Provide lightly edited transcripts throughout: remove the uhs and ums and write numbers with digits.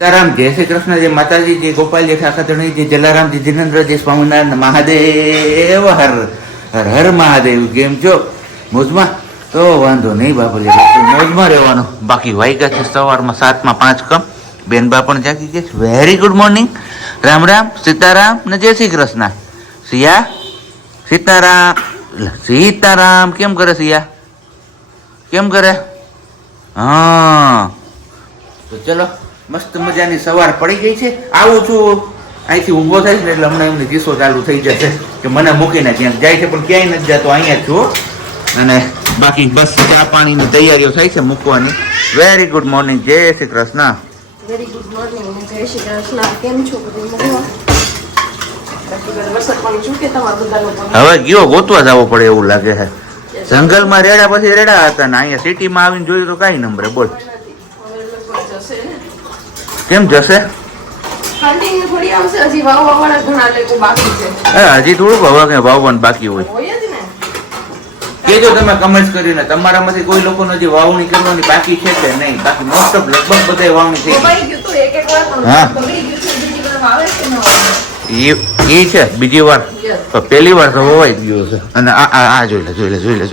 સીતારામ, જય શ્રી કૃષ્ણ, જય માતાજી, જય ગોપાલજી, ઠાકરધણી, જય જલારામજી, જિનેન્દ્ર, જય સ્વામિનારાયણ મહાદેવ, હર હર હર મહાદેવ. કેમ છો? મોજમાં? તો વાંધો નહીં બાપા, મોજમાં રહેવાનું. બાકી વાગ્યા છે સવારમાં 7:05 કમ. બેનબા પણ જાગી ગયા છે. Very good morning. Ram Ram, Sitaram ને જય શ્રી કૃષ્ણ. સિયા, સીતારામ, સીતારામ. કેમ કરે સિયા? કેમ કરે? હા, તો ચલો, મસ્ત મજાની સવાર પડી ગઈ છે. આવું છું અહીંથી ઊંઘો થાય છે એટલે હમણાં એમની કિસ્સો ચાલુ થઈ જશે કે મને મૂકીને ક્યાંક જાય છે, પણ ક્યાંય નથી જતો, અહીંયા જ છું. અને બાકી બસ ચા પાણીની તૈયારીઓ થાય છે મૂકવાની. વેરી ગુડ મોર્નિંગ, જય Shri Krishna. Very good morning, જય શ્રી કૃષ્ણ. કેમ છો બધું મજામાં? વરસાદ પાણી છૂટે તમારા બધાનો? હવે ગયો ગોતવા જવો પડે એવું લાગે છે. જંગલમાં રેડા પછી રેડા હતા ને અહીંયા સિટીમાં આવીને જોયું તો કાંઈ નંબરે. બોલ કેમ જશે? કન્ટિન્યુ થોડી આવશે. હજી વાવવાવાળા ઘણા લોકો બાકી છે. હજી થોડુંક હવે કઈ વાવવાનું બાકી હોય. હોય જ ને. કેજો તમે કમેન્ટ કરીને તમારામાંથી કોઈ લોકોને હજી વાવણી કરવાની બાકી છે કે નહીં. બાકી મોસ્ટ ઓફ લગભગ બધાય વાવણી થઈ વવાઈ ગયું તું એક વાર પણ હા. બગડી ગયું છે. બીજી વાર વાવે કે ન વાવે? ગઈ. એ છે બીજી વાર, Yes. તો પહેલી વાર તો વવાઈ ગયો છે. અને આ જોઈ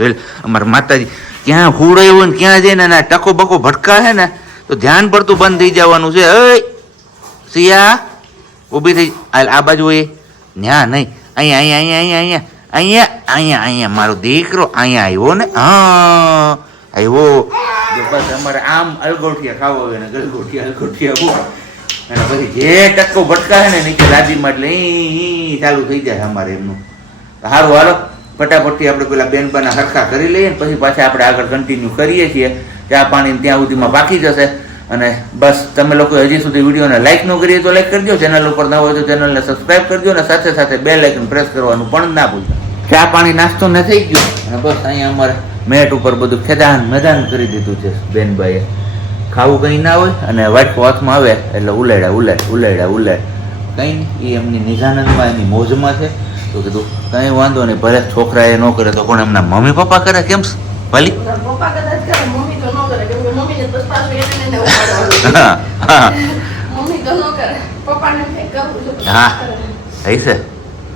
લે અમારા માતાજી ક્યાં હુડાય હોય ને ક્યાં જઈને ના ટકો બકો ભટકા છે ને તો ધ્યાન પડતું બંધ થઈ જવાનું છે. એ સિયા ઊભી થઈ આ બાજુ હોય ન્યા નહીં, અહીંયા અહીંયા અહીંયા અહીંયા અહીંયા અહીંયા અહીંયા મારો દીકરો અહીંયા આવ્યો ને. હા આવ્યો. જો બસ અમારે આમ અલગોઠિયા ખાવા હોય ને અલગોઠિયા અને પછી જે ટક્કો ભટકા છે ને નીચે લાદીમાં એટલે ઈ ચાલુ થઈ જાય અમારે એમનું. સારું હાલો, ફટાફટથી આપણે પેલા બેનબાના હરખા કરી લઈએ ને પછી પાછા આપણે આગળ કન્ટિન્યુ કરીએ છીએ. ચા પાણી ત્યાં સુધીમાં બાકી જશે. અને બસ તમે લોકો હજી સુધી વિડીયોને લાઈક ન કરીએ તો લાઈક કરજો, ચેનલ ઉપર ન હોય તો ચેનલને સબસ્ક્રાઈબ કરજો અને સાથે સાથે બેલ આઇકન પ્રેસ કરવાનું પણ ના ભૂલતા. ચા પાણી નાસ્તો ને થઈ ગયો અને બસ અહીંયા અમારે મેટ ઉપર બધું ખેદાન મેદાન કરી દીધું છે બેનબાઈએ. ખાવું કંઈ ના હોય અને વાટકો હાથમાં આવે એટલે ઉલાડ્યા કંઈ નહીં. એ એમની નિજાનંદમાં એની મોજમાં છે. તો કીધું કંઈ વાંધો નહીં, ભલે છોકરા એ ન કરે તો પણ એમના મમ્મી પપ્પા કરે. કેમ ભલી? પપ્પા કદાચ કરે, મમ્મી તો ન કરે. કેમ કે મમ્મીને તો પાછું એને ઉપાડવાનું. હા હા મમ્મી તો ન કરે, પપ્પાને કંઈક કરવું છે. હા થઈ છે.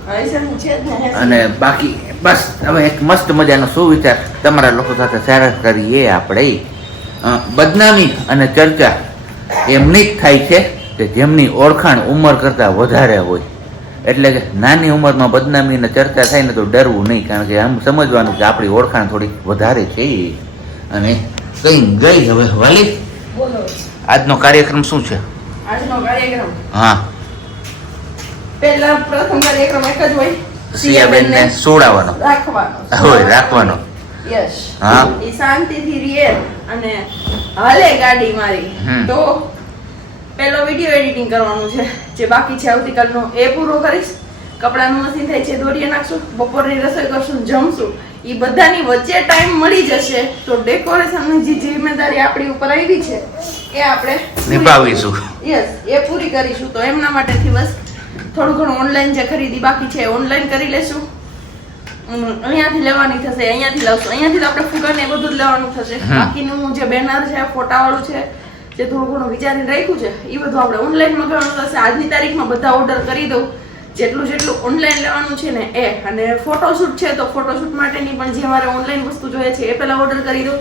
હરીશન છે જ ને. અને બાકી બસ હવે એક મસ્ત મજાનો સુવિચાર તમારા લોકો સાથે શેર કરીએ. આપણે બદનામી અને ચર્ચા એમની જ થાય છે કે જેમની ઓળખાણ ઉંમર કરતાં વધારે હોય. એટલે કે નાની ઉંમરમાં બદનામી અને ચર્ચા થાય ને તો ડરવું નહીં, કારણ કે આમ સમજવાનું કે આપણી ઓળખાણ થોડી વધારે છે. અને કઈ ગઈ હવે વાલી, બોલો આજનો કાર્યક્રમ શું છે? આજનો કાર્યક્રમ હા, પહેલા પ્રથમ કાર્યક્રમ એક જ હોય, સિયાબેનને સોડાવવાનો રાખવાનો. યસ. હા. એ શાંતિથી રીએ અને હાલે ગાડી મારી. તો પહેલો વિડિયો એડિટિંગ કરવાનું છે જે બાકી છે આવતીકાલનો, એ પૂરો કરીશ. કપડાનું મશીન થાય છે, દોરીએ નાખશું, બપોરની રસોઈ કરશું, જમશું. એ બધાની વચ્ચે ટાઈમ મળી જશે તો ડેકોરેશનની જે જિમ્મેદારી આપણી ઉપર આવી છે એ આપણે નિભાવીશું. યસ, એ પૂરી કરીશું. તો એમના માટેથી બસ થોડું ઘણું ઓનલાઈન જે ખરીદી બાકી છે ઓનલાઈન કરી લેશું. અહીંયાથી લેવાની થશે, અહીંયાથી લાવશું, અહીંયાથી તો આપણે ફુગા ને બધું જ લેવાનું થશે. બાકીનું જે બેનર છે, ફોટાવાળું છે, જે થોડું ઘણું વિચારીને રાખ્યું છે એ બધું આપણે ઓનલાઈન મંગાવવાનું થશે. આજની તારીખમાં બધા ઓર્ડર કરી દઉં, જેટલું ઓનલાઈન લેવાનું છે ને એ. અને ફોટોશૂટ છે તો ફોટોશૂટ માટેની પણ જે મારે ઓનલાઈન વસ્તુ જોઈએ છે એ પહેલા ઓર્ડર કરી દઉં.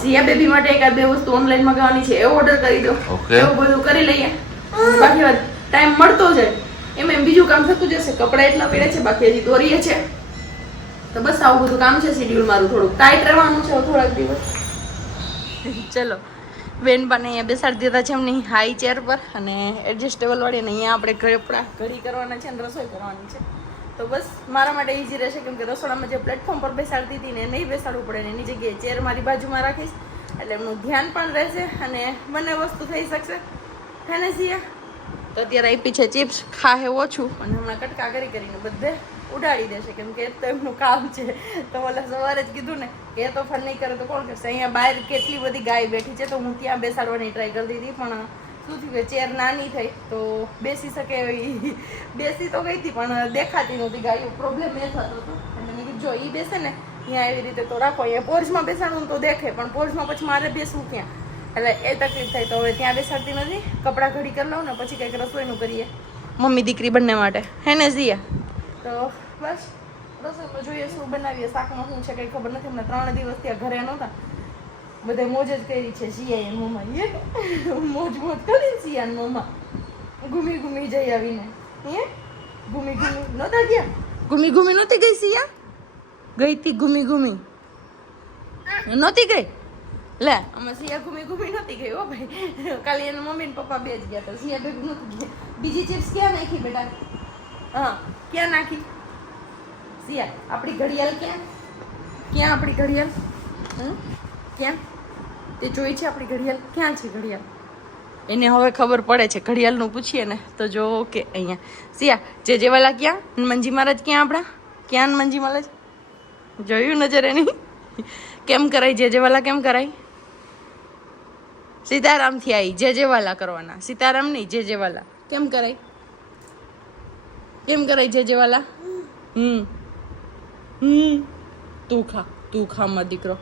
સિયા બેબી માટે એકાદ બે વસ્તુ ઓનલાઈન મંગાવવાની છે એ ઓર્ડર કરી દઉં. એવું બધું કરી લઈએ. બાકી ટાઈમ મળતો જાય એમ બીજું કામ થતું જશે. કપડા એટલા પહેરે છે, બાકી હજી દોરીએ છે. તો બસ આવું બધું કામ છે. શેડ્યુલ મારું થોડુંક ટાઈટ રહેવાનું છે થોડાક દિવસ. ચલો, બેનપાને અહીંયા બેસાડી દીધા છે એમની હાઈ ચેર પર અને એડજસ્ટેબલ વાળી. અને અહીંયા આપણે કપડા ઘડી કરવાના છે અને રસોઈ કરવાની છે. તો બસ મારા માટે ઇઝી રહેશે, કેમ કે રસોડામાં જે પ્લેટફોર્મ પર બેસાડતી હતી ને નહીં બેસાડવું પડે ને એની જગ્યાએ ચેર મારી બાજુમાં રાખીશ એટલે એમનું ધ્યાન પણ રહેશે અને બંને વસ્તુ થઈ શકશે. હે ને સિયા? તો અત્યારે આપી છે ચિપ્સ, ખાહે ઓછું અને હમણાં કટકા કરીને બધે ઉડાડી દેશે, કેમ કે તો એમનું કામ છે. તો ઓલા સવારે જ કીધું ને કે તો ફન નહીં કરે તો કોણ કરશે. અહીંયા બહાર કેટલી બધી ગાય બેઠી છે તો હું ત્યાં બેસાડવાની ટ્રાય કરતી હતી, પણ શું થયું કે ચેર નાની થઈ તો બેસી શકે એવી બેસી તો ગઈ હતી પણ દેખાતી નહોતી ગાયો. પ્રોબ્લેમ એ થતો હતો. અને મેં કીધું જો એ બેસે ને અહીંયા એવી રીતે તો રાખો. અહીંયા પોર્ચમાં બેસાડવું તો દેખે, પણ પોર્ચમાં પછી મારે બેસવું ક્યાં? એટલે એ તકલીફ થાય તો હવે ત્યાં બેસાડતી નથી. કપડાં ઘડી કરી લઉં ને પછી કંઈક રસોઈનું કરીએ મમ્મી દીકરી બંને માટે, હે ને ઝિયા? તો બસ રસોઈમાં જોઈએ શું બનાવીએ, શાકમાં શું છે કંઈ ખબર નથી. હમણાં 3 દિવસ ત્યાં ઘરે નહોતા, બધે મોજ જ કરી છે. સિયા એ મોમાં મોજ કરી સિયા મોમાં ઘૂમી ઘૂમી જઈ આવીને. હે ઘૂમી નહોતા ગયા? ઘૂમી નહોતી ગઈ સિયા? ગઈ તી ઘૂમી નહોતી ગઈ? લે અમે સિયા ઘૂમી નહોતી ગઈ હો ભાઈ. કાલે એના મમ્મી ને પપ્પા બે જ ગયા હતા, સિયા ભેગું નહોતી ગયા. બીજી ચિપ્સ ક્યાં નાખી બેટા? હા ક્યાં નાખી સિયા? આપણી ઘડિયાળ ક્યાં આપણી ઘડિયાળ? ક્યાં તે જોઈ છે આપણી ઘડિયાળ? ક્યાં છે ઘડિયાળ? એને હવે ખબર પડે છે, ઘડિયાળનું પૂછીએ ને તો જો કે અહીંયા. સિયા જે જેવાલા ક્યાં? હનુમાનજી મહારાજ ક્યાં આપણા? ક્યાં હનુમાનજી મહારાજ? જોયું નજર એની? કેમ કરાય જે જેવાલા? કેમ કરાય? સીતારામથી આવી જે જેવાલા કરવાના, સીતારામ નહીં જે જેવાલા. કેમ કરાય? કેમ કરાય જે જેવાલા? તું ખા માં દીકરો.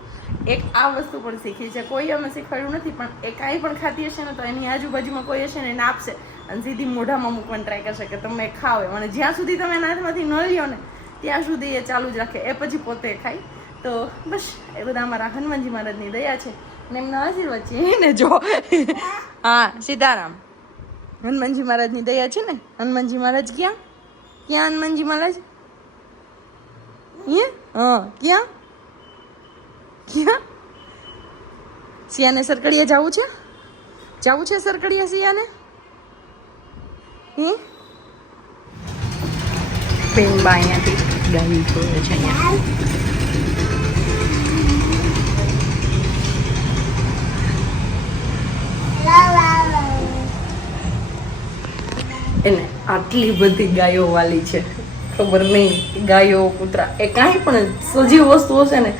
એક આ વસ્તુ પણ શીખી છે, કોઈ અમે શીખવાડ્યું નથી, પણ એ કાંઈ પણ ખાતી હશે ને તો એની આજુબાજુમાં કોઈ હશે ને એને આપશે અને સીધી મોઢામાં મૂકવાની ટ્રાય કરશે કે તમે ખાઓ એમ. અને જ્યાં સુધી તમે એના હાથમાંથી ન લ્યો ને ત્યાં સુધી એ ચાલુ જ રાખે, એ પછી પોતે ખાય. તો બસ એ બધા અમારા હનુમાનજી મહારાજની દયા છે ને એમના આશીર્વાદ છે એને જો. હા સીતારામ, હનુમાનજી મહારાજની દયા છે ને. હનુમાનજી મહારાજ ક્યાં હનુમાનજી મહારાજ? હા ક્યાં સિયાને સરકડિયા જવું છે સરકડિયા સિયાને? બેનબા અહીંયાથી ગાડી જોડે છે અહીંયા. એને આટલી બધી ગાયો વાલી છે, ખબર નહીં ગાયો કૂતરા એ કાંઈ પણ સજીવ વસ્તુ હશે ને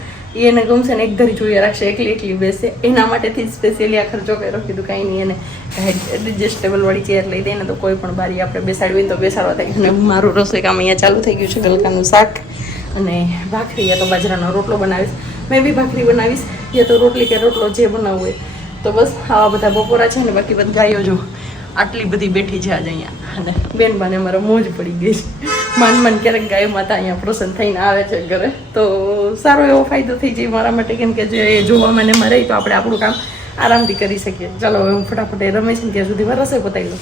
એને ગમશે ને એક ધરી જોઈએ રાખશે, એકલી બેસે. એના માટેથી જ સ્પેશિયલી આ ખર્ચો કર્યો. કીધું કાંઈ નહીં, એને એડજસ્ટેબલ વાળી ચેર લઈ દે ને તો કોઈ પણ બારી આપણે બેસાડવી હોય તો બેસાડવા થાય. અને મારું રસોઈ કામ અહીંયા ચાલુ થઈ ગયું છે. ગલકાનું શાક અને ભાખરી, યા તો બાજરાનો રોટલો બનાવીશ. મેં બી ભાખરી બનાવીશ, યા તો રોટલી કે રોટલો જે બનાવવું હોય. તો બસ આવા બધા બપોરા છે ને. બાકી બધી ગાયો જો આટલી બધી બેઠી છે આજે અહીંયા. અને બેનબાને અમારો મોજ પડી ગઈ છે. માન ક્યારેક ગાય માતા અહીંયા પ્રસન્ન થઈને આવે છે ઘરે, તો સારો એવો ફાયદો થઈ જાય મારા માટે. કેમ કે જે જોવામાં ને રહી તો આપણે આપણું કામ આરામથી કરી શકીએ. ચાલો હવે હું ફટાફટ રમે છે ને ત્યાં સુધીમાં રસોઈ પતાવી લઉં.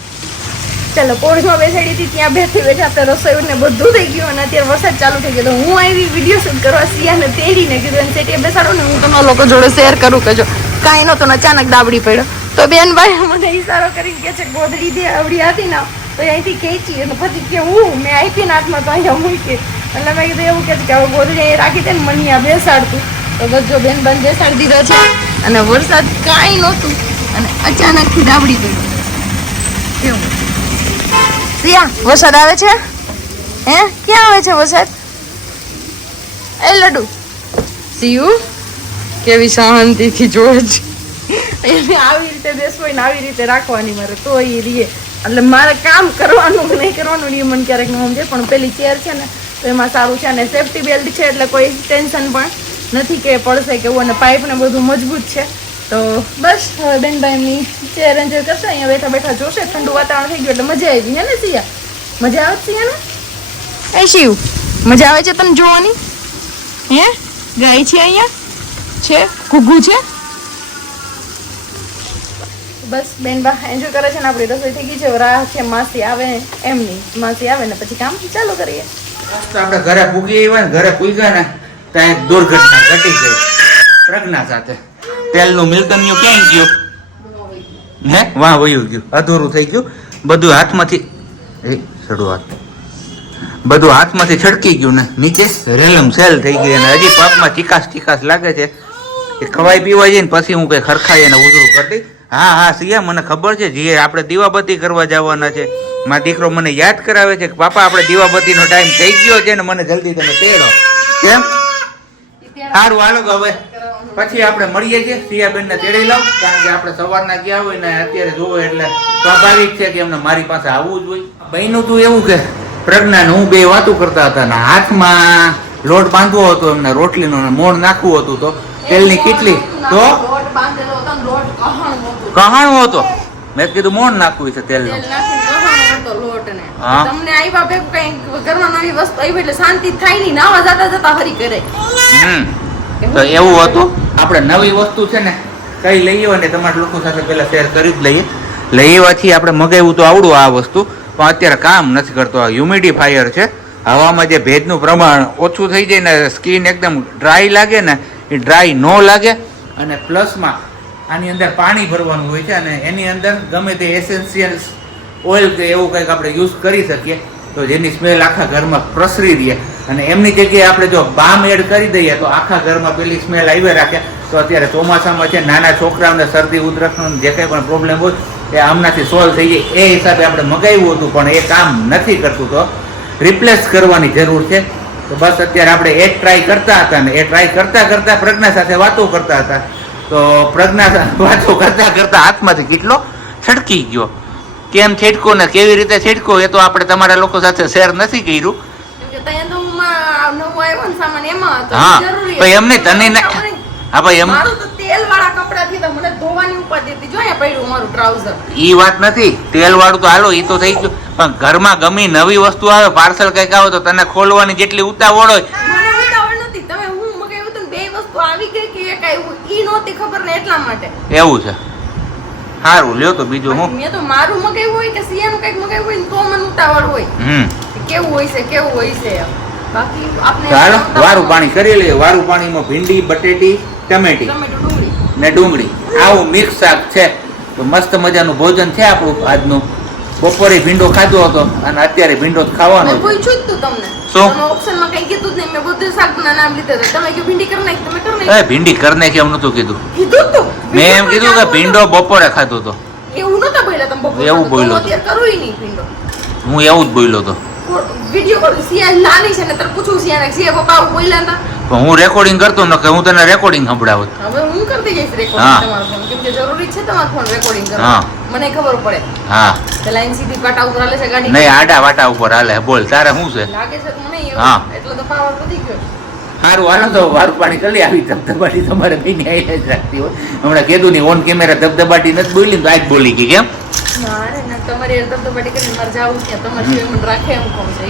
ચાલો પોળમાં બેસાડી હતી, ત્યાં બેઠા આપણે રસોઈ ને બધું થઈ ગયું. અને અત્યારે વરસાદ ચાલુ થઈ ગયો તો હું આવી વિડીયો શૂટ કરવા સિયાને તેડીને કીધું એને સેટીએ બેસાડો ને હું તમારા લોકો જોડે શેર કરું કે જો કાંઈ નહોતો ને અચાનક દાબડી પડ્યો. તો બેનભાઈ મને ઈશારો કરીને કે છે ગોદડી જે આવડી હતી ને તો અહીંથી ખેંચી અને પછી કે મેં આપી ને હાથમાં તો અહીંયા મૂકી. એટલે મેં કીધું એવું કે હવે ગોદડી અહીં રાખી દે ને મને આ બેસાડતું. તો બસ જો બેનબાને બેસાડી દીધા છે. અને વરસાદ કાંઈ નહોતું અને અચાનકથી દાબડી પડ્યું એવું. સિયા વરસાદ આવે છે? હે ક્યાં આવે છે વરસાદ? એ લડુ સિયુ કેવી શાંતિથી જોવે છે. એને આવી રીતે બેસવું ને આવી રીતે રાખવાની મારે તો એ રીએ. એટલે મારે કામ કરવાનું કે નહીં કરવાનું એ મને ક્યારેક ન સમજે. પણ પેલી ચેર છે ને તો એમાં સારું છે અને સેફટી બેલ્ટ છે એટલે કોઈ ટેન્શન પણ નથી કે પડશે કે એવું. અને પાઇપ ને બધું મજબૂત છે. તો બસ હવે બેનભાઈની ચેર એન્જોય કરશે. અહીંયા બેઠા બેઠા જોશે. ઠંડુ વાતાવરણ થઈ ગયું એટલે મજા આવી હે ને સિયા? મજા આવે છે સિયાને? એ શિવ મજા આવે છે તને જોવાની? હે ગાય છે અહીંયા છે, ઘુઘુ છે. બસ બેનબા એન્જોય કરે છે ને આપણી રસોઈ થઈ ગઈ છે. રાહ છે માસી આવે એમની. માસી આવે ને પછી કામ ચાલુ કરીએ. આપણે ઘરે પૂગી આવ્યા ને ઘરે પૂગ્યા ને ત્યાં એક દુર્ઘટના ઘટી ગઈ પ્રજ્ઞા સાથે. તેલનું મિલ્કન્યું ક્યાંય ગયું? હે વાહ વયું ગયું, અધૂરું થઈ ગયું બધું. હાથમાંથી બધું હાથમાંથી છટકી ગયું ને નીચે રેલમ સેલ થઈ ગઈ. અને હજી પાપમાં ચીકાશ લાગે છે. એ ખવાઈ પીવા જઈને પછી હું કઈ ખરખાઈ અને ઉજળું કરતી. હા સિયા મને ખબર છે જે આપણે દીવાબત્તી કરવા જવાના છે. મારો દીકરો મને યાદ કરાવે છે કે પાપા આપણે દીવાબત્તીનો ટાઈમ થઈ ગયો છે ને મને જલ્દી તમે તેડો. કેમ? સારું હાલો હવે પછી આપણે મળીએ છીએ. સિયાબેનને તેડી લાવ, કારણ કે આપણે સવારના ગયા હોય ને અત્યારે જોવો એટલે સ્વાભાવિક છે કે એમને મારી પાસે આવવું જ હોય. બહેનું તું એવું કે પ્રજ્ઞા ને હું બે વાતું કરતા હતા ને હાથમાં લોટ બાંધવો હતો એમને રોટલીનો મોણ નાખવું હતું. તો તેલની કેટલી તો બાંધેલો હતો ને લોટ કહાણો હતો. કહાણો હતો. મેં કીધું મોણ નાખવું છે તેલ તેલ નાખીને કહાણો હતો લોટ ને. હા. તમને આવ્યા ભેગું કઈ ઘરમાં નવી વસ્તુ આવી એટલે શાંતિ થાય નહીં, નાવા જતા જતા હરી કરે. તો એવું હતું. આપણે નવી વસ્તુ છે ને કઈ લઈએ અને તમારા લોકો સાથે પહેલા શેર કરી જ લઈએ. લઈ આવ્યાથી આપણે મગાવ્યું તો આવડું આ વસ્તુ, પણ અત્યારે કામ નથી કરતો. આ હ્યુમિડિફાયર છે. હવામાં જે ભેજનું પ્રમાણ ઓછું થઈ જાય ને, સ્કિન એકદમ ડ્રાય લાગે ને, એ ડ્રાય ન લાગે. અને પ્લસમાં આની અંદર પાણી ભરવાનું હોય છે અને એની અંદર ગમે તે એસેન્શિયલ ઓઇલ કે એવું કંઈક આપણે યુઝ કરી શકીએ તો જેની સ્મેલ આખા ઘરમાં પ્રસરી રહે. અને એમની જગ્યાએ આપણે જો બામ એડ કરી દઈએ તો આખા ઘરમાં પેલી સ્મેલ આવી રાખે. તો અત્યારે ચોમાસામાં છે નાના છોકરાઓને શરદી ઉધરસનો જે કંઈ પણ પ્રોબ્લેમ હોય એ આમનાથી સોલ્વ થઈ જાય. એ હિસાબે આપણે મગાવ્યું હતું પણ એ કામ નથી કરતું, તો રિપ્લેસ કરવાની જરૂર છે. તો બસ અત્યારે આપણે એ ટ્રાય કરતા હતા ને એ ટ્રાય કરતા કરતા પ્રજ્ઞા સાથે વાતો કરતા હતા. તો પ્રજ્ઞા વાતો કરતા કરતા હાથમાંથી કેટલો છટકી ગયો. કેમ છેટકો ને કેવી રીતે છેટકો એ તો આપણે તમારા લોકો સાથે શેર નથી કર્યું. હા તો એમને તને હા ભાઈ એમ તેલવાળા કપડાથી તો મને ધોવાની ઉપાધિ હતી. જો અહીંયા પડ્યું મારું ટ્રાઉઝર. ઈ વાત નથી, તેલ વાળું તો હાલો ઈ તો થઈ ગયું, પણ ઘરમાં ગમી નવી વસ્તુ આવે, પાર્સલ કઈક આવે તો તને ખોલવાની જેટલી ઉતાવળ હોય. મને ઉતાવળ નથી. તમે હું મગાવ્યું હતું બે વસ્તુ આવી ગઈ કે એક આવ્યું ઈ નહોતી ખબર ને એટલા માટે. એવું છે. સારું લ્યો તો બીજું હું. મેં તો મારું મગાવ્યું હોય કે સિયાનું કઈક મગાવ્યું હોય તો મને ઉતાવળ હોય. કેવું હોય છે કેવું હોય છે. બાકી આપણે ચાલો વારું પાણી કરી લઈએ. વારું પાણીમાં ભીંડી, બટેટી, ટમેટી ને ડુંગળી આવું મિક્સ શાક છે. તો મસ્ત મજાનું ભોજન છે આપણું આજનું. બપોરે ભીંડો ખાધો હતો અને અત્યારે ભીંડો જ ખાવાનો. મેં પૂછ્યું જ તું તમને. શું? તમે ઓપ્શનમાં કઈ કીધું જ નહીં. મેં બધું શાકના નામ લીધા હતા. તમે કે ભીંડી કરી નાખી, તમે કરી નાખી. એ ભીંડી કરને કેમ નતું કીધું? કીધું તું. મેં એમ કીધું કે ભીંડો બપોરે ખાધો તો. એવું નતો બોલ્યા તમે બપોરે. એવું બોલ્યો તો. અત્યારે કરું નહીં ભીંડો. હું એવું જ બોલ્યો તો. વિડિયો કરું. સિયા નાની છે ને તને પૂછું સિયા સિયા પપ્પા આવું બોલ્યા હતા. પણ હું રેકોર્ડિંગ કરતો ન કે હું તને રેકોર્ડિંગ સંભળાવત. હવે હું કરતી જઈશ હા. રેકોર્ડિંગ તમારો ફોન, કેમ કે જરૂરી છે તમારો ફોન રેકોર્ડિંગ હા. કરવાનો. મને ખબર પડે. હા પેલા એમ સીધી કાટા ઉપર હાલે છે ગાડી. નહીં આડા વાટા ઉપર હાલે. બોલ તારે શું છે? લાગે છે કે મને હા. એવું એટલે તો પાવર વધી ગયો. સારું હાલો તો વારું પાણી કરી આવી. ધબધબાટી તમારે બેની આઈ જ રાખતી હોય. હમણાં કીધું નહીં ઓન કેમેરા ધબધબાટી નથી બોલી ને તો આજ બોલી ગઈ કેમ? ના રે ના, તમારી ધબધબાટી કરીને મારે જાવું છે. તમારે મને રાખે એમ કહું છે.